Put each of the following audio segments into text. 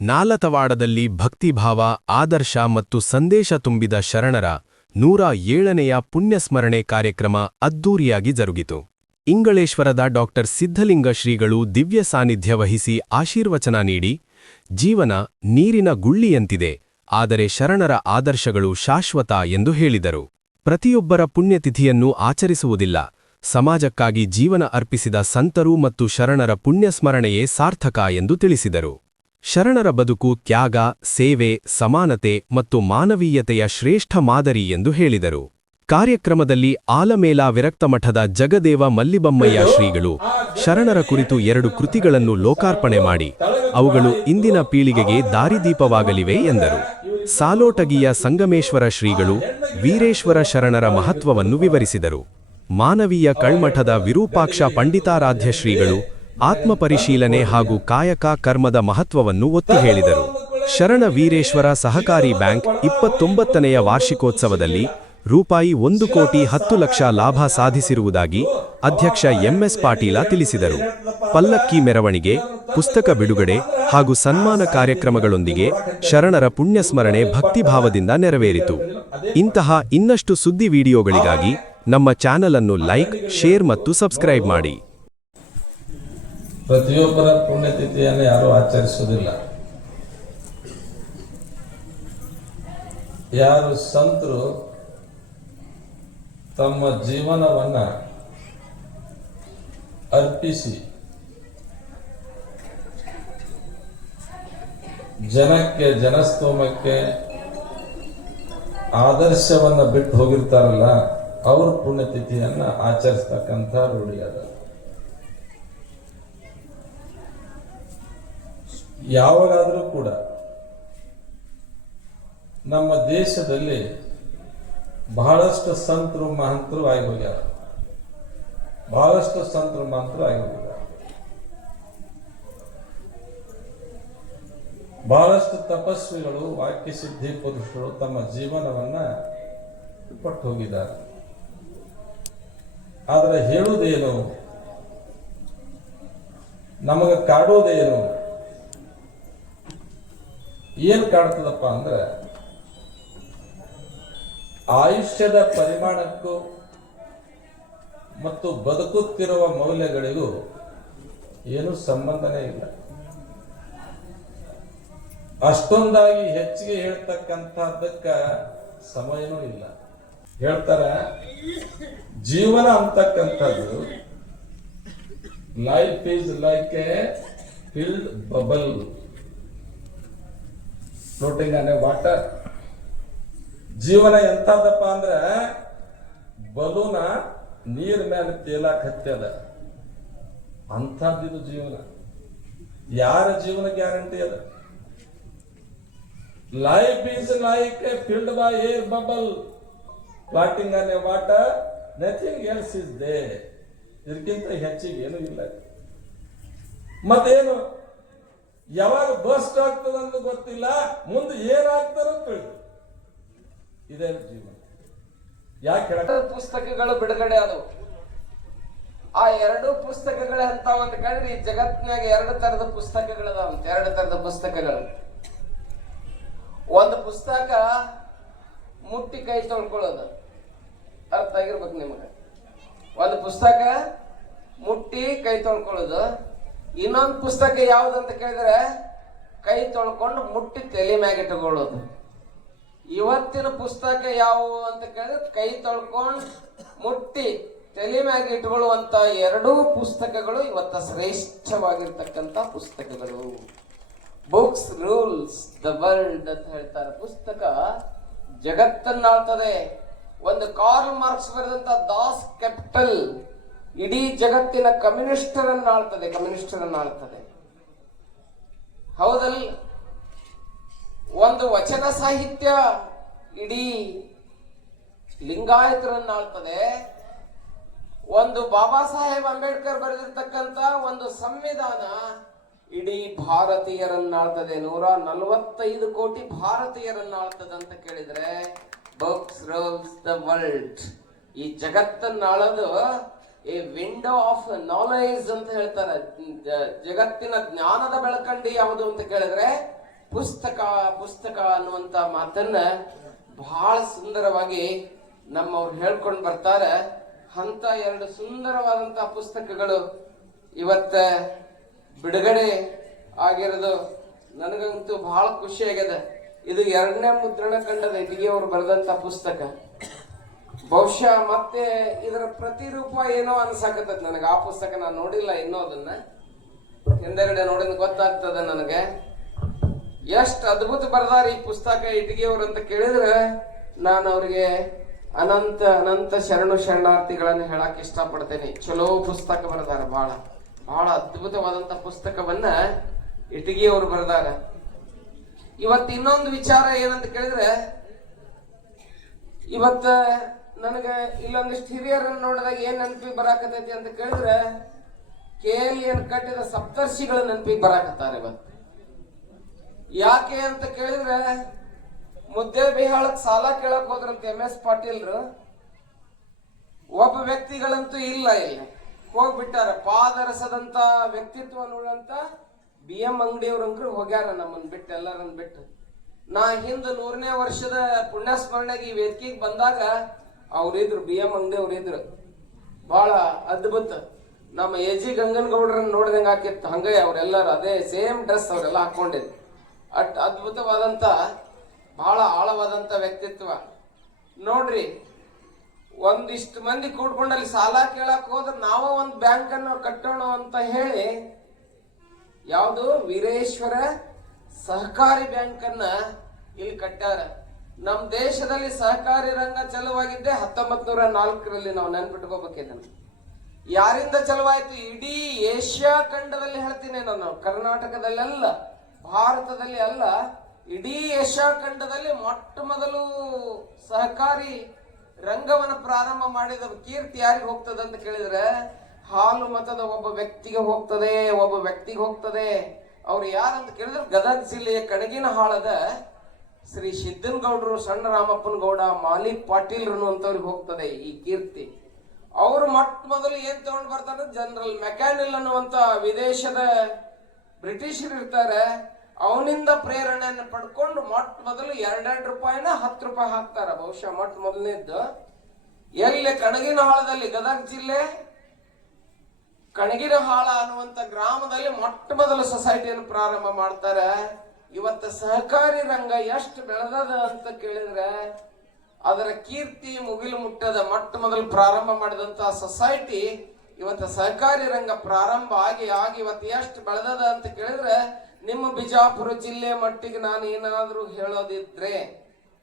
ನಾಲತವಾಡದಲ್ಲಿ ಭಕ್ತಿಭಾವ, ಆದರ್ಶ ಮತ್ತು ಸಂದೇಶ ತುಂಬಿದ ಶರಣರ 107ನೆಯ ಪುಣ್ಯಸ್ಮರಣೆ ಕಾರ್ಯಕ್ರಮ ಅದ್ದೂರಿಯಾಗಿ ಜರುಗಿತು. ಇಂಗಳೇಶ್ವರದ ಡಾ. ಸಿದ್ಧಲಿಂಗ ಶ್ರೀಗಳು ದಿವ್ಯ ಸಾನ್ನಿಧ್ಯ ವಹಿಸಿ ಆಶೀರ್ವಚನ ನೀಡಿ, ಜೀವನ ನೀರಿನ ಗುಳ್ಳಿಯಂತಿದೆ, ಆದರೆ ಶರಣರ ಆದರ್ಶಗಳು ಶಾಶ್ವತ ಎಂದು ಹೇಳಿದರು. ಪ್ರತಿಯೊಬ್ಬರ ಪುಣ್ಯತಿಥಿಯನ್ನು ಆಚರಿಸುವುದಿಲ್ಲ, ಸಮಾಜಕ್ಕಾಗಿ ಜೀವನ ಅರ್ಪಿಸಿದ ಸಂತರು ಮತ್ತು ಶರಣರ ಪುಣ್ಯಸ್ಮರಣೆಯೇ ಸಾರ್ಥಕ ಎಂದು ತಿಳಿಸಿದರು. ಶರಣರ ಬದುಕು ತ್ಯಾಗ, ಸೇವೆ, ಸಮಾನತೆ ಮತ್ತು ಮಾನವೀಯತೆಯ ಶ್ರೇಷ್ಠ ಮಾದರಿ ಎಂದು ಹೇಳಿದರು. ಕಾರ್ಯಕ್ರಮದಲ್ಲಿ ಆಲಮೇಲ ವಿರಕ್ತಮಠದ ಜಗದೇವ ಮಲ್ಲಿಬಮ್ಮಯ್ಯ ಶ್ರೀಗಳು ಶರಣರ ಕುರಿತು 2 ಕೃತಿಗಳನ್ನು ಲೋಕಾರ್ಪಣೆ ಮಾಡಿ, ಅವುಗಳು ಇಂದಿನ ಪೀಳಿಗೆಗೆ ದಾರಿದೀಪವಾಗಲಿವೆ ಎಂದರು. ಸಾಲೋಟಗಿಯ ಸಂಗಮೇಶ್ವರ ಶ್ರೀಗಳು ವೀರೇಶ್ವರ ಶರಣರ ಮಹತ್ವವನ್ನು ವಿವರಿಸಿದರು. ಮಾನವೀಯ ಕಳ್ಮಠದ ವಿರೂಪಾಕ್ಷ ಪಂಡಿತಾರಾಧ್ಯ ಶ್ರೀಗಳು ಆತ್ಮಪರಿಶೀಲನೆ ಹಾಗೂ ಕಾಯಕ ಕರ್ಮದ ಮಹತ್ವವನ್ನು ಒತ್ತಿ ಹೇಳಿದರು. ಶರಣ ವೀರೇಶ್ವರ ಸಹಕಾರಿ ಬ್ಯಾಂಕ್ 29ನೆಯ ವಾರ್ಷಿಕೋತ್ಸವದಲ್ಲಿ ರೂಪಾಯಿ 1,10,00,000 ಲಾಭ ಸಾಧಿಸಿರುವುದಾಗಿ ಅಧ್ಯಕ್ಷ ಎಂಎಸ್ ಪಾಟೀಲ ತಿಳಿಸಿದರು. ಪಲ್ಲಕ್ಕಿ ಮೆರವಣಿಗೆ, ಪುಸ್ತಕ ಬಿಡುಗಡೆ ಹಾಗೂ ಸನ್ಮಾನ ಕಾರ್ಯಕ್ರಮಗಳೊಂದಿಗೆ ಶರಣರ ಪುಣ್ಯಸ್ಮರಣೆ ಭಕ್ತಿಭಾವದಿಂದ ನೆರವೇರಿತು. ಇಂತಹ ಇನ್ನಷ್ಟು ಸುದ್ದಿ ವಿಡಿಯೋಗಳಿಗಾಗಿ ನಮ್ಮ ಚಾನೆಲ್ ಅನ್ನು ಲೈಕ್, ಶೇರ್ ಮತ್ತು ಸಬ್ಸ್ಕ್ರೈಬ್ ಮಾಡಿ. ಪ್ರತಿಯೊಬ್ಬರ ಪುಣ್ಯತಿಥಿಯನ್ನು ಯಾರು ಆಚರಿಸುವುದಿಲ್ಲ. ಯಾರು ಸಂತರು ತಮ್ಮ ಜೀವನವನ್ನ ಅರ್ಪಿಸಿ ಜನಕ್ಕೆ, ಜನಸ್ತೋಮಕ್ಕೆ ಆದರ್ಶವನ್ನ ಬಿಟ್ಟು ಹೋಗಿರ್ತಾರಲ್ಲ, ಅವ್ರ ಪುಣ್ಯತಿಥಿಯನ್ನ ಆಚರಿಸ್ತಕ್ಕಂಥ ರೂಢಿ ಅದ. ಯಾವಾಗಾದರೂ ಕೂಡ ನಮ್ಮ ದೇಶದಲ್ಲಿ ಬಹಳಷ್ಟು ಸಂತರು ಮಹಂತರು ಆಗಿ ಹೋಗ್ಯಾರ. ಬಹಳಷ್ಟು ಸಂತರು ಮಹಂತರು ಆಗಿ ಹೋಗ್ಯಾರ. ಬಹಳಷ್ಟು ತಪಸ್ವಿಗಳು, ವಾಕ್ಯ ಸಿದ್ಧಿ ಪುರುಷರು ತಮ್ಮ ಜೀವನವನ್ನ ಕೊಟ್ಟು ಹೋಗಿದ್ದಾರೆ. ಆದರೆ ಹೇಳುವುದೇನು, ನಮಗೆ ಕಾಡೋದೇನು, ಏನ್ ಕಾಡ್ತದಪ್ಪ ಅಂದ್ರೆ ಆಯುಷ್ಯದ ಪರಿಮಾಣಕ್ಕೂ ಮತ್ತು ಬದುಕುತ್ತಿರುವ ಮೌಲ್ಯಗಳಿಗೂ ಏನು ಸಂಬಂಧನೇ ಇಲ್ಲ. ಅಷ್ಟೊಂದಾಗಿ ಹೆಚ್ಚಿಗೆ ಹೇಳ್ತಕ್ಕಂಥದ್ದಕ್ಕ ಸಮಯನೂ ಇಲ್ಲ. ಹೇಳ್ತಾರ, ಜೀವನ ಅಂತಕ್ಕಂಥದ್ದು life is like a filled bubble floating on a water. ಜೀವನ ಎಂತದಪ್ಪ ಅಂದ್ರೆ ಬಲೂನ ನೀರ್ ಮೇಲೆ ತೇಲಾಕ್ ಹತ್ಯದ ಅಂಥದ್ದು ಜೀವನ. ಯಾರ ಜೀವನ ಗ್ಯಾರಂಟಿ ಅದ? Life is like a filled by air bubble floating on a water, nothing else is there. ಇದಕ್ಕಿಂತ ಹೆಚ್ಚಿಗೆ ಏನೂ ಇಲ್ಲ. ಮತ್ತೇನು, ಯಾವಾಗ ಬಸ್ಟ್ ಆಗ್ತದಂತ ಗೊತ್ತಿಲ್ಲ, ಮುಂದೆ ಏನಾಗ್ತಾರ ತಿಳಿದು. ಇದೇ ಜೀವನ. ಯಾಕೆ ಪುಸ್ತಕಗಳು ಬಿಡುಗಡೆ ಆದವು. ಆ 2 ಪುಸ್ತಕಗಳ ಅಂತ ಒಂದು ಕೇಳಿದ್ರೆ ಈ ಜಗತ್ತಿನಾಗ 2 ತರದ ಪುಸ್ತಕಗಳದಾವಂತ. 2 ತರದ ಪುಸ್ತಕಗಳು. ಒಂದು ಪುಸ್ತಕ ಮುಟ್ಟಿ ಕೈ ತೊಳ್ಕೊಳ್ಳೋದು, ಅರ್ಥ ಆಗಿರ್ಬೇಕು ನಿಮಗೆ. ಒಂದು ಪುಸ್ತಕ ಮುಟ್ಟಿ ಕೈ ತೊಳ್ಕೊಳ್ಳೋದು. ಇನ್ನೊಂದು ಪುಸ್ತಕ ಯಾವ್ದಂತ ಕೇಳಿದ್ರೆ ಕೈ ತೊಳ್ಕೊಂಡು ಮುಟ್ಟಿ ತಲೆ ಮ್ಯಾಗ ಇಟ್ಟುಕೊಳ್ಳೋದು. ಇವತ್ತಿನ ಪುಸ್ತಕ ಯಾವುವು ಅಂತ ಕೇಳಿದ್ರೆ ಕೈ ತೊಳ್ಕೊಂಡು ಮುಟ್ಟಿ ತಲೆ ಮ್ಯಾಗ ಇಟ್ಟುಕೊಳ್ಳುವಂತ 2 ಪುಸ್ತಕಗಳು ಇವತ್ತ ಶ್ರೇಷ್ಠವಾಗಿರ್ತಕ್ಕಂಥ ಪುಸ್ತಕಗಳು. ಬುಕ್ಸ್ ರೂಲ್ಸ್ ದ ವರ್ಲ್ಡ್ ಅಂತ ಹೇಳ್ತಾರೆ. ಪುಸ್ತಕ ಜಗತ್ತನ್ನಾಳ್ತದೆ. ಒಂದು ಕಾರ್ಲ್ ಮಾರ್ಕ್ಸ್ ಬರೆದಂತ ದಾಸ್ ಕ್ಯಾಪಿಟಲ್ ಇಡೀ ಜಗತ್ತಿನ ಕಮ್ಯುನಿಸ್ಟರನ್ನಾಳ್ತದೆ. ಹೌದಲ್ಲ? ಒಂದು ವಚನ ಸಾಹಿತ್ಯ ಇಡೀ ಲಿಂಗಾಯತರನ್ನಾಳ್ತದೆ. ಒಂದು ಬಾಬಾ ಸಾಹೇಬ್ ಅಂಬೇಡ್ಕರ್ ಬರೆದಿರ್ತಕ್ಕಂಥ ಒಂದು ಸಂವಿಧಾನ ಇಡೀ ಭಾರತೀಯರನ್ನಾಳ್ತದೆ. 145 ಕೋಟಿ ಭಾರತೀಯರನ್ನಾಳ್ತದೆ ಅಂತ ಕೇಳಿದ್ರೆ ಬುಕ್ಸ್ ರೂಲ್ಸ್ ದ ವರ್ಲ್ಡ್. ಈ ಜಗತ್ತನ್ನಾಳದು ಎ ವಿಂಡೋ ಆಫ್ ನಾಲೆಜ್ ಅಂತ ಹೇಳ್ತಾರೆ. ಜಗತ್ತಿನ ಜ್ಞಾನದ ಬೆಳಕಂಡಿ ಯಾವುದು ಅಂತ ಕೇಳಿದ್ರೆ ಪುಸ್ತಕ ಪುಸ್ತಕ ಅನ್ನುವಂತ ಮಾತನ್ನ ಬಹಳ ಸುಂದರವಾಗಿ ನಮ್ಮವ್ರು ಹೇಳ್ಕೊಂಡು ಬರ್ತಾರೆ. ಅಂತ 2 ಸುಂದರವಾದಂತಹ ಪುಸ್ತಕಗಳು ಇವತ್ತ ಬಿಡುಗಡೆ ಆಗಿರೋದು ನನಗಂತೂ ಬಹಳ ಖುಷಿ ಆಗ್ಯದ. ಇದು 2ನೇ ಮುದ್ರಣ ಕಂಡದ ಇಟಗಿ ಅವರು ಬರೆದಂತ ಪುಸ್ತಕ. ಬಹುಶಃ ಮತ್ತೆ ಇದರ ಪ್ರತಿರೂಪ ಏನೋ ಅನ್ಸಾಕತ್ತದ ನನಗೆ. ಆ ಪುಸ್ತಕ ನಾನು ನೋಡಿಲ್ಲ ಇನ್ನೂ, ಅದನ್ನ ಹಿಂದೆಗಡೆ ನೋಡಿದ ಗೊತ್ತಾಗ್ತದ ನನಗೆ. ಎಷ್ಟು ಅದ್ಭುತ ಬರ್ದಾರ ಈ ಪುಸ್ತಕ ಇಟಗಿಯವರು ಅಂತ ಕೇಳಿದ್ರೆ ನಾನು ಅವ್ರಿಗೆ ಅನಂತ ಅನಂತ ಶರಣಾರ್ಥಿಗಳನ್ನ ಹೇಳಕ್ ಇಷ್ಟಪಡ್ತೇನೆ. ಚಲೋ ಪುಸ್ತಕ ಬರ್ದಾರ, ಬಹಳ ಬಹಳ ಅದ್ಭುತವಾದಂತ ಪುಸ್ತಕವನ್ನ ಇಟಗಿಯವರು ಬರ್ದಾರ. ಇವತ್ತು ಇನ್ನೊಂದು ವಿಚಾರ ಏನಂತ ಕೇಳಿದ್ರೆ, ಇವತ್ತ ನನಗ ಇಲ್ಲೊಂದಿಷ್ಟು ಹಿರಿಯರನ್ನ ನೋಡಿದಾಗ ಏನ್ ನೆನಪಿಗೆ ಬರಾಕತೈತಿ ಅಂತ ಕೇಳಿದ್ರೆ, KLN ಕಟ್ಟಿದ ಸಪ್ತರ್ಷಿಗಳ ನೆನಪಿಗೆ ಬರಾಕತ್ತಾರೆ ಇವತ್ತು. ಯಾಕೆ ಅಂತ ಕೇಳಿದ್ರೆ, ಮುದ್ದೇಬಿಹಾಳಕ್ ಸಾಲ ಕೇಳಕ್ ಹೋದ್ರಂತ MS ಪಾಟೀಲ್ರು. ಒಬ್ಬ ವ್ಯಕ್ತಿಗಳಂತೂ ಇಲ್ಲ, ಹೋಗ್ಬಿಟ್ಟಾರ. ಪಾದರಸದಂತ ವ್ಯಕ್ತಿತ್ವ ನೋಡಂತ BM ಅಂಗಡಿಯವ್ರಂಗ್ರು ಹೋಗ್ಯಾರ ನಮ್ಮನ್ ಬಿಟ್ಟು, ಎಲ್ಲರನ್ನ ಬಿಟ್ಟು. ನಾ ಹಿಂದ 100ನೇ ವರ್ಷದ ಪುಣ್ಯ ಸ್ಮರಣೆಗೆ ಈ ವೇದಿಕೆಗೆ ಬಂದಾಗ ಅವ್ರಿದ್ರು, BM ಅಂಗಡಿಯವ್ರು ಇದ್ರು. ಬಹಳ ಅದ್ಭುತ. ನಮ್ಮ AG ಗಂಗನಗೌಡ್ರನ್ನ ನೋಡಿದಂಗ ಹಾಕಿತ್ತು. ಹಂಗೆ ಅವ್ರೆಲ್ಲರೂ ಅದೇ ಸೇಮ್ ಡ್ರೆಸ್ ಅವರೆಲ್ಲ ಹಾಕೊಂಡಿದ್ರು. ಅದ್ಭುತವಾದಂತ ಬಹಳ ಆಳವಾದಂತ ವ್ಯಕ್ತಿತ್ವ ನೋಡ್ರಿ. ಒಂದಿಷ್ಟು ಮಂದಿ ಕೂಡ್ಕೊಂಡು ಅಲ್ಲಿ ಸಾಲ ಕೇಳಕ್ ಹೋದ್ರೆ ನಾವ ಒಂದು ಬ್ಯಾಂಕ್ ಅನ್ನು ಕಟ್ಟೋಣ ಅಂತ ಹೇಳಿ ಯಾವುದು ವೀರೇಶ್ವರ ಸಹಕಾರಿ ಬ್ಯಾಂಕ್ ಅನ್ನ ಇಲ್ಲಿ ಕಟ್ಟಾರ. ನಮ್ ದೇಶದಲ್ಲಿ ಸಹಕಾರಿ ರಂಗ ಚಲುವಾಗಿದ್ದೆ 1904ರಲ್ಲಿ. ನಾವು ನೆನ್ಪಿಟ್ಕೋಬೇಕಿದ್ದನ್ನು. ಯಾರಿಂದ ಚಲುವಾಯ್ತು? ಇಡೀ ಏಷ್ಯಾ ಖಂಡದಲ್ಲಿ ಹೇಳ್ತೀನಿ ನಾನು, ಕರ್ನಾಟಕದಲ್ಲೆಲ್ಲ, ಭಾರತದಲ್ಲಿ ಅಲ್ಲ, ಇಡೀ ಏಷ್ಯಾ ಖಂಡದಲ್ಲಿ ಮೊಟ್ಟ ಮೊದಲು ಸಹಕಾರಿ ರಂಗವನ್ನು ಪ್ರಾರಂಭ ಮಾಡಿದ ಕೀರ್ತಿ ಯಾರಿಗೆ ಹೋಗ್ತದೆ ಅಂತ ಕೇಳಿದ್ರೆ, ಹಾಲು ಮತದ ಒಬ್ಬ ವ್ಯಕ್ತಿಗೆ ಹೋಗ್ತದೆ. ಅವ್ರು ಯಾರಂತ ಕೇಳಿದ್ರೆ, ಗದಗ ಜಿಲ್ಲೆಯ ಕಣಗಿನಹಾಳದ ಶ್ರೀ ಸಿದ್ದನಗೌಡರು, ಸಣ್ಣ ರಾಮಪ್ಪನ ಗೌಡ, ಮಾಲಿಕ್ ಪಾಟೀಲ್ರನ್ನು ಅಂತವ್ರಿಗೆ ಹೋಗ್ತದೆ ಈ ಕೀರ್ತಿ. ಅವರು ಮೊಟ್ಟ ಮೊದಲು ಏನ್ ತಗೊಂಡು ಬರ್ತಾರೆ, ಜನರಲ್ ಮೆಕ್ಯಾನಿಲ್ ಅನ್ನುವಂತ ವಿದೇಶದ ಬ್ರಿಟಿಷರು ಇರ್ತಾರೆ, ಅವನಿಂದ ಪ್ರೇರಣೆಯನ್ನು ಪಡ್ಕೊಂಡು ಮೊಟ್ಟ ಮೊದಲು 2 ರೂಪಾಯಿನ 10 ರೂಪಾಯಿ ಹಾಕ್ತಾರ. ಬಹುಶಃ ಮೊಟ್ಟ ಮೊದಲನೇದ್ದು ಎಲ್ಲಿ ಕಣಗಿನಹಾಳದಲ್ಲಿ, ಗದಗ ಜಿಲ್ಲೆ ಕಣಗಿನಹಾಳ ಅನ್ನುವಂತ ಗ್ರಾಮದಲ್ಲಿ ಮೊಟ್ಟ ಮೊದಲು ಸೊಸೈಟಿಯನ್ನು ಪ್ರಾರಂಭ ಮಾಡ್ತಾರೆ. ಇವತ್ತು ಸಹಕಾರಿ ರಂಗ ಎಷ್ಟು ಬೆಳೆದದ ಅಂತ ಕೇಳಿದ್ರೆ, ಅದರ ಕೀರ್ತಿ ಮುಗಿಲು ಮುಟ್ಟದ. ಮೊಟ್ಟ ಮೊದಲು ಪ್ರಾರಂಭ ಮಾಡಿದಂತ ಸೊಸೈಟಿ ಇವತ್ತು ಸಹಕಾರಿ ರಂಗ ಪ್ರಾರಂಭ ಆಗಿ ಇವತ್ತು ಎಷ್ಟು ಬೆಳೆದದ ಅಂತ ಕೇಳಿದ್ರೆ, ನಿಮ್ಮ ಬಿಜಾಪುರ ಜಿಲ್ಲೆ ಮಟ್ಟಿಗೆ ನಾನು ಏನಾದ್ರೂ ಹೇಳೋದಿದ್ರೆ,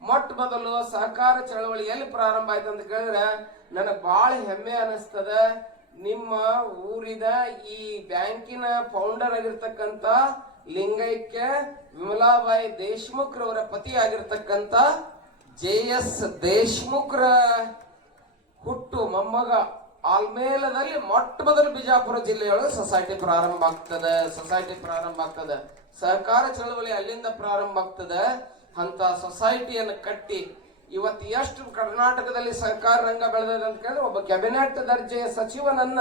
ಮೊಟ್ಟ ಮೊದಲು ಸಹಕಾರ ಚಳವಳಿ ಎಲ್ಲಿ ಪ್ರಾರಂಭ ಆಯ್ತು ಅಂತ ಕೇಳಿದ್ರೆ ನನಗೆ ಬಹಳ ಹೆಮ್ಮೆ ಅನಿಸ್ತದ. ನಿಮ್ಮ ಊರಿದ ಈ ಬ್ಯಾಂಕಿನ ಫೌಂಡರ್ ಆಗಿರ್ತಕ್ಕಂಥ ಲಿಂಗೈಕ್ಯ ವಿಮಲಾಬಾಯಿ ದೇಶಮುಖ್ರವರ ಪತಿ ಆಗಿರ್ತಕ್ಕಂಥ JS ದೇಶಮುಖ್ರ ಹುಟ್ಟು ಮೊಮ್ಮಗ ಆಲ್ಮೇಲದಲ್ಲಿ ಮೊಟ್ಟ ಮೊದಲು ಬಿಜಾಪುರ ಜಿಲ್ಲೆಯೊಳಗೆ ಸೊಸೈಟಿ ಪ್ರಾರಂಭ ಆಗ್ತದೆ. ಸಹಕಾರ ಚಳವಳಿ ಅಲ್ಲಿಂದ ಪ್ರಾರಂಭ ಆಗ್ತದೆ. ಅಂತ ಸೊಸೈಟಿಯನ್ನು ಕಟ್ಟಿ ಇವತ್ತು ಎಷ್ಟು ಕರ್ನಾಟಕದಲ್ಲಿ ಸಹಕಾರ ರಂಗ ಬೆಳೆದದ ಅಂತ ಕೇಳಿದ್ರೆ, ಒಬ್ಬ ಕ್ಯಾಬಿನೆಟ್ ದರ್ಜೆಯ ಸಚಿವನನ್ನ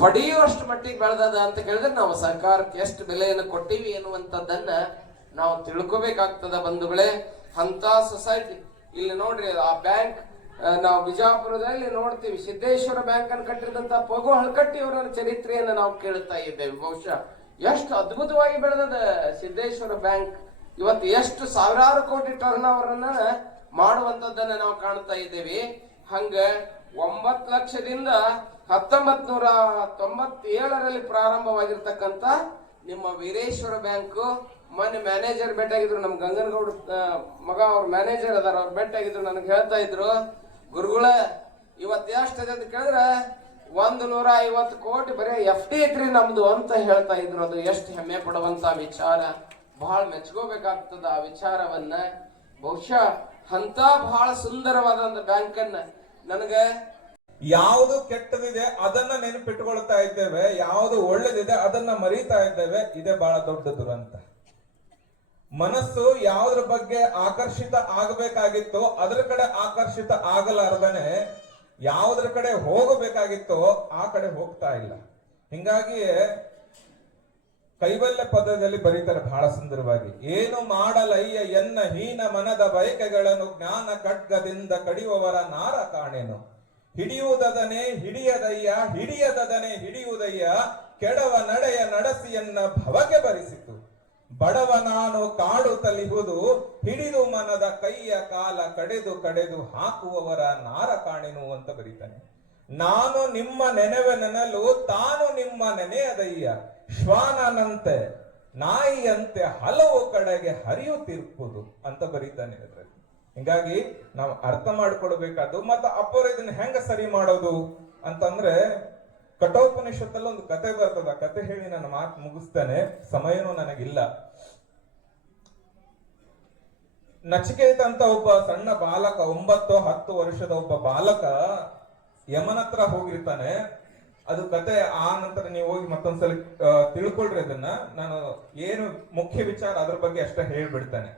ಪಡೆಯುವಷ್ಟು ಮಟ್ಟಿಗೆ ಬೆಳೆದದ ಅಂತ ಕೇಳಿದ್ರೆ, ನಾವು ಸಹಕಾರಕ್ಕೆ ಎಷ್ಟು ಬೆಲೆಯನ್ನು ಕೊಟ್ಟಿವಿ ಎನ್ನುವಂಥದ್ದನ್ನ ನಾವು ತಿಳ್ಕೊಬೇಕಾಗ್ತದ ಬಂಧುಗಳೇ. ಅಂತ ಸೊಸೈಟಿ ಇಲ್ಲಿ ನೋಡ್ರಿ, ಆ ಬ್ಯಾಂಕ್ ನಾವು ಬಿಜಾಪುರದಲ್ಲಿ ನೋಡ್ತೀವಿ. ಸಿದ್ದೇಶ್ವರ ಬ್ಯಾಂಕ್ ಅನ್ನು ಕಟ್ಟಿದಂತ ಪಗು ಹಳಕಟ್ಟಿ ಅವರ ಚರಿತ್ರೆಯನ್ನು ನಾವು ಕೇಳ್ತಾ ಇದ್ದೇವೆ. ಬಹುಶಃ ಎಷ್ಟು ಅದ್ಭುತವಾಗಿ ಬೆಳೆದದ ಸಿದ್ದೇಶ್ವರ ಬ್ಯಾಂಕ್. ಇವತ್ತು ಎಷ್ಟು ಸಾವಿರಾರು ಕೋಟಿ ಟರ್ನ್ ಓವರ್ ಅನ್ನ ಮಾಡುವಂತದ್ದನ್ನ ನಾವು ಕಾಣ್ತಾ ಇದ್ದೇವೆ. ಹಂಗ 9 ಲಕ್ಷದಿಂದ 1997ರಲ್ಲಿ ಪ್ರಾರಂಭವಾಗಿರ್ತಕ್ಕಂಥ ನಿಮ್ಮ ವೀರೇಶ್ವರ ಬ್ಯಾಂಕ್. ಮೊನ್ನೆ ಮ್ಯಾನೇಜರ್ ಭೇಟಿಯಾಗಿದ್ರು, ನಮ್ಮ ಗಂಗನಗೌಡ ಮಗ ಅವ್ರ ಮ್ಯಾನೇಜರ್ ಅದಾರ, ಅವ್ರು ಭೇಟಿಯಾಗಿದ್ರು. ನನಗೆ ಹೇಳ್ತಾ ಇದ್ರು, ಗುರುಗಳ ಇವತ್ತು ಎಷ್ಟಿದೆ ಅಂತ ಕೇಳಿದ್ರೆ 150 ಕೋಟಿ ಬರೀ FD ಐತ್ರಿ ನಮ್ದು ಅಂತ ಹೇಳ್ತಾ ಇದ್ರು. ಅದು ಎಷ್ಟು ಹೆಮ್ಮೆ ಪಡುವಂತ ವಿಚಾರ, ಬಹಳ ಮೆಚ್ಕೋಬೇಕಾಗ್ತದ ಆ ವಿಚಾರವನ್ನ. ಬಹುಶಃ ಅಂತ ಬಹಳ ಸುಂದರವಾದ ಬ್ಯಾಂಕ್ ಅನ್ನ ನನಗೆ ಯಾವುದು ಕೆಟ್ಟದಿದೆ ಅದನ್ನ ನೆನಪಿಟ್ಕೊಳ್ತಾ ಇದ್ದೇವೆ, ಯಾವುದು ಒಳ್ಳೇದಿದೆ ಅದನ್ನ ಮರೀತಾ ಇದ್ದೇವೆ. ಇದೇ ಬಹಳ ದೊಡ್ಡ ದುರಂತ. ಮನಸ್ಸು ಯಾವುದ್ರ ಬಗ್ಗೆ ಆಕರ್ಷಿತ ಆಗಬೇಕಾಗಿತ್ತೋ ಅದರ ಕಡೆ ಆಕರ್ಷಿತ ಆಗಲಾರ್ದನೆ ಯಾವುದ್ರ ಕಡೆ ಹೋಗಬೇಕಾಗಿತ್ತೋ ಆ ಕಡೆ ಹೋಗ್ತಾ ಇಲ್ಲ. ಹಿಂಗಾಗಿ ಕೈವಲ್ಯ ಪದದಲ್ಲಿ ಬರೀತಾರೆ ಬಹಳ ಸುಂದರವಾಗಿ. ಏನು ಮಾಡಲಯ್ಯ ಎನ್ನ ಹೀನ ಮನದ ಬಯಕೆಗಳನ್ನು ಜ್ಞಾನ ಖಡ್ಗದಿಂದ ಕಡಿಯುವವರ ನಾರ ಕಾಣೆನು. ಹಿಡಿಯುವುದದನೆ ಹಿಡಿಯದಯ್ಯ, ಹಿಡಿಯದದನೆ ಹಿಡಿಯುವುದಯ್ಯ, ಕೆಡವ ನಡೆಯ ನಡೆಸಿಯನ್ನ ಭವಕ್ಕೆ ಬರಿಸಿತು. ಬಡವ ನಾನು ಕಾಡು ತಲಿಹುದು, ಹಿಡಿದು ಮನದ ಕೈಯ ಕಾಲ ಕಡೆದು ಕಡೆದು ಹಾಕುವವರ ನಾರ ಕಾಣೆನು ಅಂತ ಬರೀತಾನೆ. ನಾನು ನಿಮ್ಮ ನೆನೆವ ನೆನಲು ತಾನು ನಿಮ್ಮ ನೆನೆಯದಯ್ಯ, ಶ್ವಾನನಂತೆ ನಾಯಿಯಂತೆ ಹಲವು ಕಡೆಗೆ ಹರಿಯುತ್ತಿರುವುದು ಅಂತ ಬರೀತಾನೆ ಅದರಲ್ಲಿ. ಹಿಂಗಾಗಿ ನಾವು ಅರ್ಥ ಮಾಡ್ಕೊಳ್ಬೇಕಾದ್ದು. ಮತ್ತೆ ಅಪ್ಪರು ಇದನ್ನ ಹೆಂಗ ಸರಿ ಮಾಡೋದು ಅಂತಂದ್ರೆ, ಕಠೋಪನಿಷತ್ತಲ್ಲಿ ಒಂದು ಕತೆ ಬರ್ತದ. ಕತೆ ಹೇಳಿ ನನ್ನ ಮಾತು ಮುಗಿಸ್ತೇನೆ, ಸಮಯನೂ ನನಗಿಲ್ಲ. ನಚಿಕೇತ ಅಂತ ಒಬ್ಬ ಸಣ್ಣ ಬಾಲಕ, 9-10 ವರ್ಷದ ಒಬ್ಬ ಬಾಲಕ ಯಮನ ಹತ್ರ ಹೋಗಿರ್ತಾನೆ. ಅದು ಕತೆ ಆ ನಂತರ ನೀವು ಹೋಗಿ ಮತ್ತೊಂದ್ಸಲ ತಿಳ್ಕೊಳ್ರಿ ಅದನ್ನ. ನಾನು ಏನು ಮುಖ್ಯ ವಿಚಾರ ಅದ್ರ ಬಗ್ಗೆ ಅಷ್ಟೇ ಹೇಳ್ಬಿಡ್ತಾನೆ.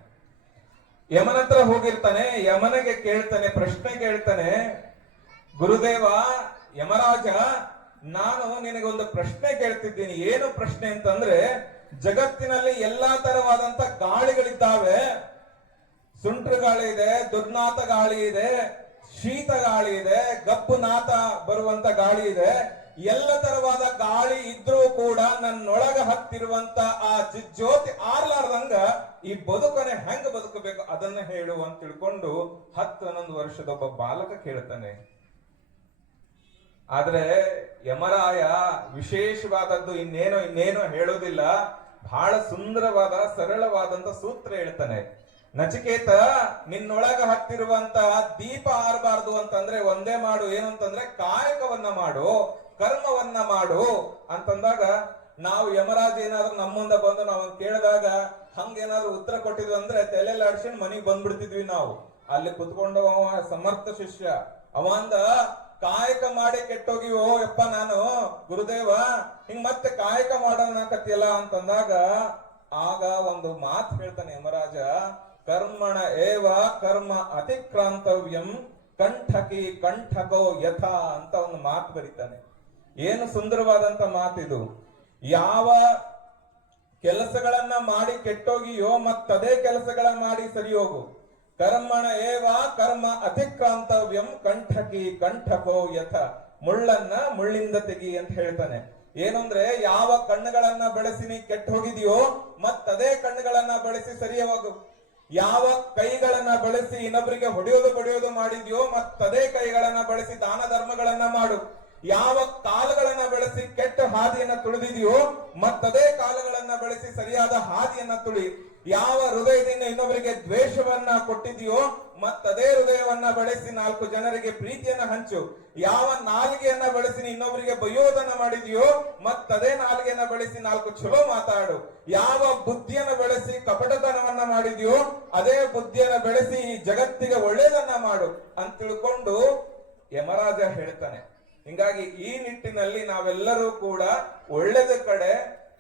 ಯಮನ ಹತ್ರ ಹೋಗಿರ್ತಾನೆ. ಯಮನಿಗೆ ಕೇಳ್ತಾನೆ, ಪ್ರಶ್ನೆ ಕೇಳ್ತಾನೆ, ಗುರುದೇವ ಯಮರಾಜ, ನಾನು ನಿನಗೆ ಒಂದು ಪ್ರಶ್ನೆ ಕೇಳ್ತಿದ್ದೀನಿ. ಏನು ಪ್ರಶ್ನೆ ಅಂತಂದ್ರೆ, ಜಗತ್ತಿನಲ್ಲಿ ಎಲ್ಲಾ ತರವಾದಂತ ಗಾಳಿಗಳಿದ್ದಾವೆ. ಸುಂಟ್ರ ಗಾಳಿ ಇದೆ, ದುರ್ನಾಥ ಗಾಳಿ ಇದೆ, ಶೀತ ಗಾಳಿ ಇದೆ, ಗಬ್ಬು ನಾಥ ಬರುವಂತ ಗಾಳಿ ಇದೆ. ಎಲ್ಲ ತರವಾದ ಗಾಳಿ ಇದ್ರೂ ಕೂಡ ನನ್ನೊಳಗ ಹತ್ತಿರುವಂತ ಆ ಜ್ಯೋತಿ ಆರ್ಲಾರ್ದಂಗ ಈ ಬದುಕನೆ ಹೆಂಗ ಬದುಕಬೇಕು ಅದನ್ನ ಹೇಳು ಅಂತ ತಿಳ್ಕೊಂಡು 10-11 ವರ್ಷದ ಒಬ್ಬ ಬಾಲಕ ಕೇಳ್ತಾನೆ. ಆದ್ರೆ ಯಮರಾಯ ವಿಶೇಷವಾದದ್ದು ಇನ್ನೇನೋ ಹೇಳೋದಿಲ್ಲ. ಬಹಳ ಸುಂದರವಾದ ಸರಳವಾದಂತ ಸೂತ್ರ ಹೇಳ್ತಾನೆ. ನಚಿಕೇತ, ನಿನ್ನೊಳಗ ಹತ್ತಿರುವಂತ ದೀಪ ಆರಬಾರ್ದು ಅಂತಂದ್ರೆ ಒಂದೇ ಮಾಡು. ಏನು ಅಂತಂದ್ರೆ ಕಾಯಕವನ್ನ ಮಾಡು, ಕರ್ಮವನ್ನ ಮಾಡು ಅಂತಂದಾಗ, ನಾವು ಯಮರಾಜ ಏನಾದ್ರು ನಮ್ಮ ಮುಂದೆ ಬಂದು ನಾವು ಕೇಳಿದಾಗ ಹಂಗೇನಾದ್ರು ಉತ್ತರ ಕೊಟ್ಟಿದ್ವಿ ಅಂದ್ರೆ ತಲೆಯಲ್ಲಿ ಆಡ್ಸ್ಕೊಂಡು ಮನೆಗ್ ಬಂದ್ಬಿಡ್ತಿದ್ವಿ ನಾವು. ಅಲ್ಲಿ ಕುತ್ಕೊಂಡು ಅವ ಸಮರ್ಥ ಶಿಷ್ಯ ಅವಂದ, ಕಾಯಕ ಮಾಡಿ ಕೆಟ್ಟೋಗಿವೋ ಯಪ್ಪ ನಾನು ಗುರುದೇವ, ಹಿಂಗ್ ಮತ್ತೆ ಕಾಯಕ ಮಾಡೋಣಕತ್ತಿಯಲ್ಲ ಅಂತಂದಾಗ ಆಗ ಒಂದು ಮಾತು ಹೇಳ್ತಾನೆ ಯಮರಾಜ, ಕರ್ಮಣ ಏವ ಕರ್ಮ ಅತಿಕ್ರಾಂತವ್ಯಂ ಕಂಠಕಿ ಕಂಠಕೋ ಯಥಾ ಅಂತ ಒಂದು ಮಾತು ಬರೀತಾನೆ. ಏನು ಸುಂದರವಾದಂತ ಮಾತಿದು. ಯಾವ ಕೆಲಸಗಳನ್ನ ಮಾಡಿ ಕೆಟ್ಟೋಗಿಯೋ ಮತ್ತದೇ ಕೆಲಸಗಳನ್ನ ಮಾಡಿ ಸರಿ ಹೋಗು. ಕರ್ಮಣ ಏವ ಕರ್ಮ ಅತಿಕ್ರಾಂತವ್ಯಂ ಕಂಠಕಿ ಕಂಠಕೋ ಯಥ. ಮುಳ್ಳನ್ನ ಮುಳ್ಳಿಂದ ತೆಗಿ ಅಂತ ಹೇಳ್ತಾನೆ. ಏನಂದ್ರೆ, ಯಾವ ಕಣ್ಣುಗಳನ್ನ ಬೆಳೆಸಿ ನೀ ಕೆಟ್ಟ ಹೋಗಿದೆಯೋ ಮತ್ತದೇ ಕಣ್ಣುಗಳನ್ನ ಬಳಸಿ ಸರಿ ಹೋಗು. ಯಾವ ಕೈಗಳನ್ನ ಬಳಸಿ ಇನ್ನೊಬ್ಬರಿಗೆ ಹೊಡೆಯೋದು ಮಾಡಿದ್ಯೋ ಮತ್ತದೇ ಕೈಗಳನ್ನ ಬಳಸಿ ದಾನ ಧರ್ಮಗಳನ್ನ ಮಾಡು. ಯಾವ ಕಾಲುಗಳನ್ನ ಬೆಳೆಸಿ ಕೆಟ್ಟ ಹಾದಿಯನ್ನ ತುಳಿದಿದೆಯೋ ಮತ್ತದೇ ಕಾಲುಗಳನ್ನ ಬಳಸಿ ಸರಿಯಾದ ಹಾದಿಯನ್ನ ತುಳಿ. ಯಾವ ಹೃದಯದಿಂದ ಇನ್ನೊಬ್ಬರಿಗೆ ದ್ವೇಷವನ್ನ ಕೊಟ್ಟಿದೆಯೋ ಮತ್ತದೇ ಹೃದಯವನ್ನ ಬಳಸಿ 4 ಜನರಿಗೆ ಪ್ರೀತಿಯನ್ನ ಹಂಚು. ಯಾವ ನಾಲಿಗೆಯನ್ನ ಬಳಸಿ ಇನ್ನೊಬ್ಬರಿಗೆ ಬಯ್ಯೋದನ್ನ ಮಾಡಿದೆಯೋ ಮತ್ತದೇ ನಾಲಿಗೆಯನ್ನ ಬಳಸಿ 4 ಚಲೋ ಮಾತಾಡು. ಯಾವ ಬುದ್ಧಿಯನ್ನ ಬೆಳೆಸಿ ಕಪಟತನವನ್ನ ಮಾಡಿದೆಯೋ ಅದೇ ಬುದ್ಧಿಯನ್ನ ಬೆಳೆಸಿ ಈ ಜಗತ್ತಿಗೆ ಒಳ್ಳೇದನ್ನ ಮಾಡು ಅಂತ ತಿಳ್ಕೊಂಡು ಯಮರಾಜ ಹೇಳ್ತಾನೆ. ಹಿಂಗಾಗಿ ಈ ನಿಟ್ಟಿನಲ್ಲಿ ನಾವೆಲ್ಲರೂ ಕೂಡ ಒಳ್ಳೆದ ಕಡೆ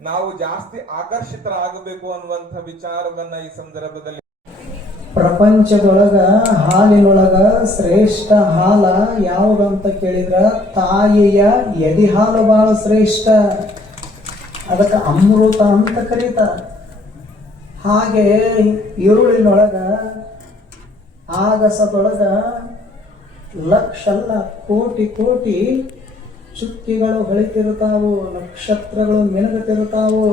ನಾವು ಜಾಸ್ತಿ ಆಕರ್ಷಿತರಾಗಬೇಕು ಅನ್ನುವಂಥ ವಿಚಾರವನ್ನ ಈ ಸಂದರ್ಭದಲ್ಲಿ. ಪ್ರಪಂಚದೊಳಗ ಹಾಲಿನೊಳಗ ಶ್ರೇಷ್ಠ ಹಾಲ ಯಾವುದಂತ ಕೇಳಿದ್ರ ತಾಯಿಯ ಎದಿ ಹಾಲು ಬಹಳ ಶ್ರೇಷ್ಠ. ಅದಕ್ಕೆ ಅಮೃತ ಅಂತ ಕರೀತಾರ. ಹಾಗೆ ಈರುಳ್ಳಿನೊಳಗ ಆಗಸದೊಳಗ ಲಕ್ಷಲ್ಲ ಕೋಟಿ ಚುಕ್ಕಿಗಳು ಹೊಳಿತಿರ್ತಾವು, ನಕ್ಷತ್ರಗಳು ಮಿನುಗುತ್ತಿರ್ತಾವು.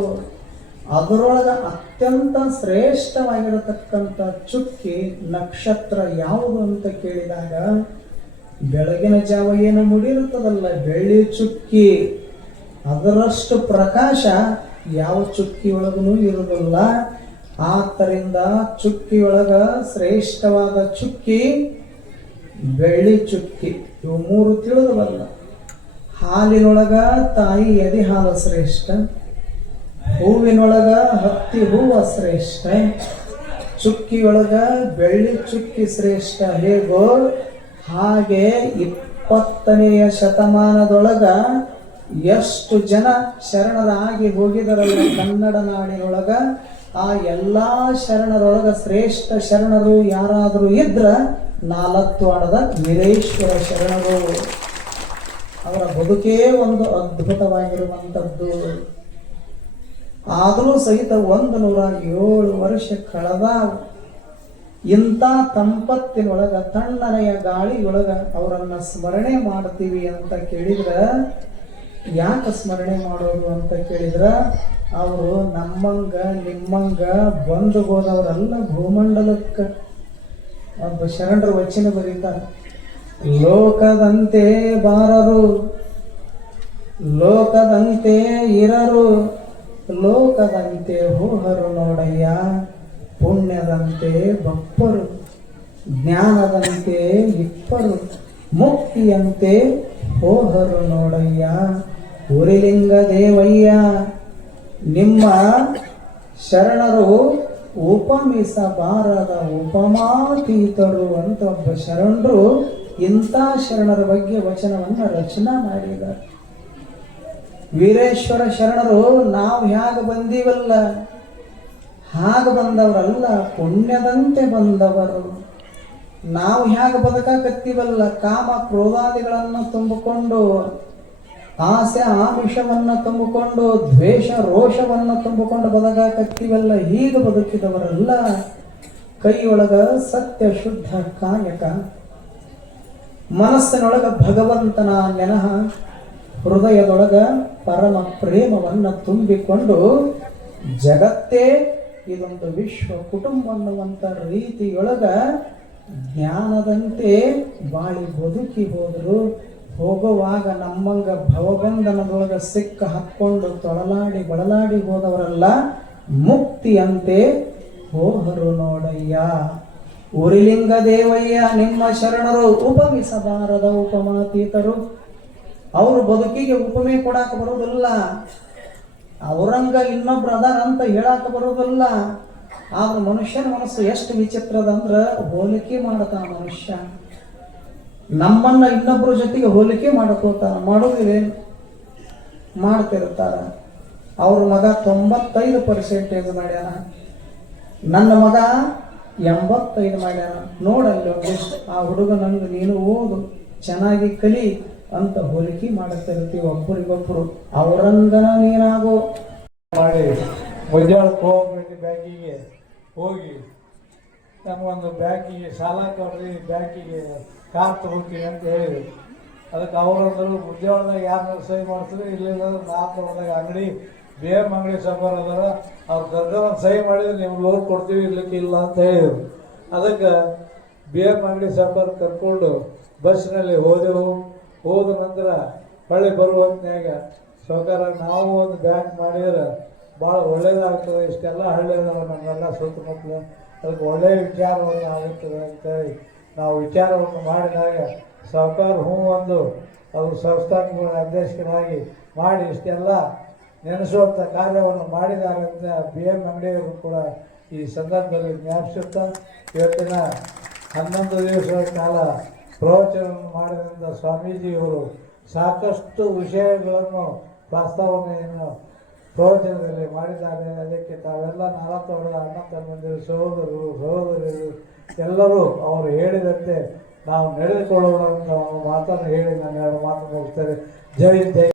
ಅದರೊಳಗ ಅತ್ಯಂತ ಶ್ರೇಷ್ಠವಾಗಿರತಕ್ಕಂಥ ಚುಕ್ಕಿ ನಕ್ಷತ್ರ ಯಾವುದು ಅಂತ ಕೇಳಿದಾಗ ಬೆಳಗಿನ ಜಾವ ಏನು ಮುಡಿರುತ್ತದಲ್ಲ ಬೆಳ್ಳಿ ಚುಕ್ಕಿ, ಅದರಷ್ಟು ಪ್ರಕಾಶ ಯಾವ ಚುಕ್ಕಿಯೊಳಗೂ ಇರುವುದಿಲ್ಲ. ಆದ್ದರಿಂದ ಚುಕ್ಕಿಯೊಳಗ ಶ್ರೇಷ್ಠವಾದ ಚುಕ್ಕಿ ಬೆಳ್ಳಿ ಚುಕ್ಕಿ. ಇವು 3 ತಿಳಿದವಲ್ಲ. ಹಾಲಿನೊಳಗ ತಾಯಿ ಎದೆ ಹಾಲು ಶ್ರೇಷ್ಠ, ಹೂವಿನೊಳಗ ಹತ್ತಿ ಹೂವ ಶ್ರೇಷ್ಠ, ಚುಕ್ಕಿಯೊಳಗ ಬೆಳ್ಳಿ ಚುಕ್ಕಿ ಶ್ರೇಷ್ಠ. ಹೇಗೋ ಹಾಗೆ 20ನೆಯ ಶತಮಾನದೊಳಗ ಎಷ್ಟು ಜನ ಶರಣರಾಗಿ ಹೋಗಿದರಲ್ಲ ಕನ್ನಡ ನಾಡಿನೊಳಗ, ಆ ಎಲ್ಲಾ ಶರಣರೊಳಗ ಶ್ರೇಷ್ಠ ಶರಣರು ಯಾರಾದರೂ ಇದ್ರ 4 ಹಣದ ವೀರೇಶ್ವರ ಶರಣರು. ಅವರ ಬದುಕೇ ಒಂದು ಅದ್ಭುತವಾಗಿರುವಂಥದ್ದು. ಆದರೂ ಸಹಿತ 107 ವರ್ಷ ಕಳೆದಾವ. ಇಂಥ ತಂಪತ್ತಿನೊಳಗ ತಣ್ಣನೆಯ ಗಾಳಿಯೊಳಗ ಅವರನ್ನ ಸ್ಮರಣೆ ಮಾಡ್ತೀವಿ ಅಂತ ಕೇಳಿದ್ರ, ಯಾಕೆ ಸ್ಮರಣೆ ಮಾಡೋದು ಅಂತ ಕೇಳಿದ್ರ, ಅವರು ನಮ್ಮಂಗ ನಿಮ್ಮಂಗ ಬಂದು ಹೋದವರಲ್ಲ ಭೂಮಂಡಲಕ್ಕೆ. ಒಬ್ಬ ಶರಣರು ವಚನ ಬರೀತಾರೆ, ಲೋಕದಂತೆ ಬಾರರು, ಲೋಕದಂತೆ ಇರರು, ಲೋಕದಂತೆ ಹೋಹರು ನೋಡಯ್ಯ, ಪುಣ್ಯದಂತೆ ಬಪ್ಪರು, ಜ್ಞಾನದಂತೆ ಇಪ್ಪರು, ಮುಕ್ತಿಯಂತೆ ಹೋಹರು ನೋಡಯ್ಯ. ಉರಿಲಿಂಗ ದೇವಯ್ಯ ನಿಮ್ಮ ಶರಣರು ಉಪಮಿಸಬಾರದ ಉಪಮಾತೀತರು ಅಂತ ಒಬ್ಬ ಶರಣರು ಇಂಥ ಶರಣರ ಬಗ್ಗೆ ವಚನವನ್ನು ರಚನಾ ಮಾಡಿದ್ದಾರೆ. ವೀರೇಶ್ವರ ಶರಣರು ನಾವು ಹ್ಯಾಗ ಬಂದೀವಲ್ಲ ಹಾಗ ಬಂದವರಲ್ಲ, ಪುಣ್ಯದಂತೆ ಬಂದವರು. ನಾವು ಹ್ಯಾಗ ಬದುಕಾಕತ್ತೀವಲ್ಲ, ಕಾಮ ಕ್ರೋಧಾದಿಗಳನ್ನು ತುಂಬಿಕೊಂಡು, ಆಸೆ ಆಮಿಷವನ್ನು ತುಂಬಿಕೊಂಡು, ದ್ವೇಷ ರೋಷವನ್ನು ತುಂಬಿಕೊಂಡು ಬದುಕಾಕತ್ತೀವಲ್ಲ, ಹೀಗೆ ಬದುಕಿದವರಲ್ಲ. ಕೈಯೊಳಗ ಸತ್ಯ ಶುದ್ಧ ಕಾಯಕ, ಮನಸ್ಸಿನೊಳಗ ಭಗವಂತನ ನೆನಹ, ಹೃದಯದೊಳಗ ಪರಮ ಪ್ರೇಮವನ್ನು ತುಂಬಿಕೊಂಡು ಜಗತ್ತೇ ಇದೊಂದು ವಿಶ್ವ ಕುಟುಂಬ ಅನ್ನುವಂಥ ರೀತಿಯೊಳಗ ಜ್ಞಾನದಂತೆ ಬಾಳಿ ಬದುಕಿ ಹೋದರು. ಹೋಗುವಾಗ ನಮ್ಮಂಗ ಭವಬಂಧನದೊಳಗ ಸಿಕ್ಕ ಹಾಕ್ಕೊಂಡು ತೊಳಲಾಡಿ ಬಳಲಾಡಿ ಹೋದವರಲ್ಲ, ಮುಕ್ತಿಯಂತೆ ಹೋಹರು ನೋಡಯ್ಯ. ಉರಿಲಿಂಗ ದೇವಯ್ಯ ನಿಮ್ಮ ಶರಣರು ಉಪಮಿಸಬಾರದ ಉಪಮಾತೀತರು. ಅವರು ಬದುಕಿಗೆ ಉಪಮೆ ಕೊಡಾಕ ಬರುವುದಿಲ್ಲ, ಅವರಂಗ ಇನ್ನೊಬ್ರು ಅದಾರ ಅಂತ ಹೇಳಾಕ ಬರುವುದಿಲ್ಲ. ಆದ್ರೆ ಮನುಷ್ಯನ ಮನಸ್ಸು ಎಷ್ಟು ವಿಚಿತ್ರದಂದ್ರೆ ಹೋಲಿಕೆ ಮಾಡ್ತಾನ ಮನುಷ್ಯ. ನಮ್ಮನ್ನ ಇನ್ನೊಬ್ಬರ ಜೊತೆಗೆ ಹೋಲಿಕೆ ಮಾಡ್ಕೋತಾನ, ಮಾಡೋದಿಲ್ಲೇನು ಮಾಡ್ತಿರ್ತಾರ. ಅವ್ರ ಮಗ 95% ಮಾಡ್ಯಾನ, ನನ್ನ ಮಗ 85 ಮಾಡ್ಯಾನ. ನೋಡಲ್ಲಿ ಒಂದಿಷ್ಟು ಆ ಹುಡುಗ ನಂದು ನೀನು ಓದು ಚೆನ್ನಾಗಿ ಕಲಿ ಅಂತ ಹೋಲಿಕೆ ಮಾಡುತ್ತಿರ್ತೀವಿ ಒಬ್ಬರಿಗೊಬ್ಬರು. ಅವರಂಗನ ನೀನಾಗೋ ಮಾಡಿ ಮುಂಜಾನೆ ಕೋಆಪರೇಟಿವ್ ಬ್ಯಾಂಕಿಗೆ ಹೋಗಿ ನಮಗೊಂದು ಬ್ಯಾಂಕಿಗೆ ಸಾಲ ಕೊಡ್ರಿ, ಬ್ಯಾಂಕಿಗೆ ಕಾರ್ ತಗೋತೀವಿ ಅಂತ ಹೇಳಿದ್ರು. ಅದಕ್ಕೆ ಅವರಂದ್ರು ಉದ್ಯೋಗದಾಗ ಯಾರನ್ನ ಸಹಿ ಮಾಡಿಸಿದ್ರೆ ಇಲ್ಲಿಲ್ಲ, ನಾಲ್ಕು ಅಂಗಡಿ BM ಅಂಗಡಿ ಸಫರ್ ಅದಾರ, ಅವ್ರು ಕರ್ಕೊಂಡು ಸಹಿ ಮಾಡಿದ್ರೆ ನೀವು ಲೋನ್ ಕೊಡ್ತೀವಿ, ಇರ್ಲಿಕ್ಕೆ ಇಲ್ಲ ಅಂತ ಹೇಳಿದರು. ಅದಕ್ಕೆ BM ಅಂಗಡಿ ಸಫರ್ ಕರ್ಕೊಂಡು ಬಸ್ಸಿನಲ್ಲಿ ಹೋದೆವು. ಹೋದ ನಂತರ ಹೊಳ್ಳಿ ಬರುವಂತ್ನಾಗ ಸರ್ಕಾರ ನಾವು ಒಂದು ಬ್ಯಾಂಕ್ ಮಾಡಿದ್ರೆ ಭಾಳ ಒಳ್ಳೇದಾಗ್ತದೆ, ಇಷ್ಟೆಲ್ಲ ಹಳ್ಳಿದಾರ ನಮ್ಮೆಲ್ಲ ಸುತ್ತಮುತ್ತಲು, ಅದಕ್ಕೆ ಒಳ್ಳೆಯ ವಿಚಾರವನ್ನು ಆಗುತ್ತದೆ ಅಂತೇಳಿ ನಾವು ವಿಚಾರವನ್ನು ಮಾಡಿದಾಗ ಸರ್ಕಾರ ಒಂದು ಅವರು ಸಂಸ್ಥಾನಗಳ ಅಧ್ಯಕ್ಷರಾಗಿ ಮಾಡಿ ಇಷ್ಟೆಲ್ಲ ನೆನೆಸುವಂಥ ಕಾರ್ಯವನ್ನು ಮಾಡಿದ್ದಾರೆ ಅಂತ BM ಅಂಗಡಿಯವರು ಕೂಡ ಈ ಸಂದರ್ಭದಲ್ಲಿ ಜ್ಞಾಪಿಸುತ್ತಾ, ಇವತ್ತಿನ 11 ದಿವಸಗಳ ಕಾಲ ಪ್ರವಚನವನ್ನು ಮಾಡಿದಂಥ ಸ್ವಾಮೀಜಿಯವರು ಸಾಕಷ್ಟು ವಿಷಯಗಳನ್ನು ಪ್ರಸ್ತಾವನೆಯನ್ನು ಪ್ರವಚನದಲ್ಲಿ ಮಾಡಿದ್ದಾರೆ. ಅದಕ್ಕೆ ತಾವೆಲ್ಲ 40 ಅಣ್ಣ ತಮ್ಮಂದಿರು, ಸಹೋದರಿಯರು ಎಲ್ಲರೂ ಅವರು ಹೇಳಿದಂತೆ ನಾವು ನಡೆದುಕೊಳ್ಳೋಣ ಅಂತ ಮಾತನ್ನು ಹೇಳಿ ನಾನು 2 ಮಾತನ್ನು ಮುಗಿಸ್ತೇನೆ. ಜೈ ಜೈ.